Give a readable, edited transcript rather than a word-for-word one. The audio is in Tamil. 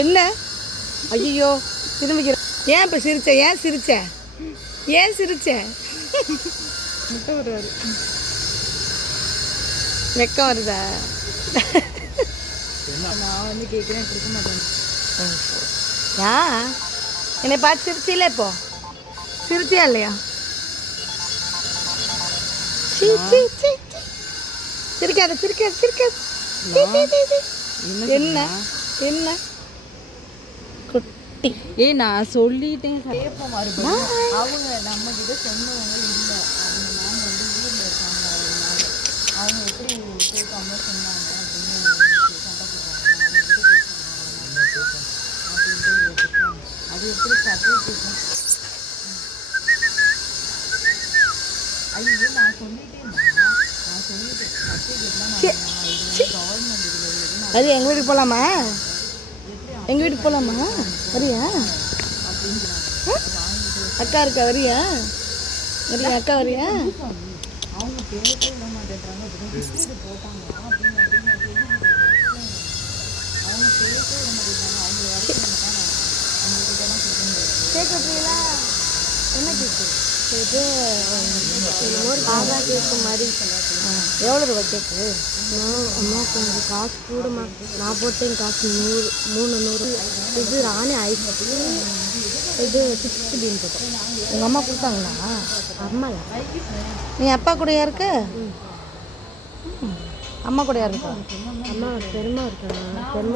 என்ன ஐயோ திரும்பிக்கிற ஏன் இப்போ சிரிச்ச ஏன் சிரிச்ச முட்டை வருவார் வெக்கம் வருதா நான் வந்து கேட்குறேன் கொடுக்க மாட்டேன் என்னை பார்த்து சிரிச்சில்ல இப்போ சிரிச்சியா இல்லையா சிரிக்காத என்ன என்ன குட்டி நான் சொல்லிட்டேன் கேட்போம் மறுபடியும் அவங்க நம்ம கிட்ட சொன்னவங்க இல்லை அவங்க மேம் வந்து ஊரில் இருக்காங்க அவங்க எப்படி கேட்காம சொன்னாங்க அப்படின்னு சண்டை போடுறாங்க அது எப்படி சர்டிஃபிகேட் ஐயோ நான் சொல்லிட்டேன் சர்டிஃபிகேட்லாம் கவர்மெண்ட் இதில் அது எங்கள் வீட்டுக்கு போகலாமா வரியா அக்கா இருக்கா வரியா அக்கா வரியா அவங்க பேசவே விட மாட்டேன்றாங்க போட்டாங்க அப்படின்னு அவங்க பேசவே விட மாட்டேங்கிறாங்க அவங்க கேக்கு எப்படிங்களா என்ன கேக்கு இது ஒரு ஆகா கேக்கு மாதிரி எவ்வளோ ரூபா கேக்கு அம்மா கொஞ்சம் காசு கூடமா நான் போட்டேன் காசு 300 இது ராணி ஐஸ் இது 6 பீன் போட்டோம் உங்கள் அம்மா கொடுத்தாங்களா அம்மால நீ அப்பா கூட யாருக்கு அம்மா கூட யாருக்கு அம்மா பெருமா இருக்காங்க பெருமா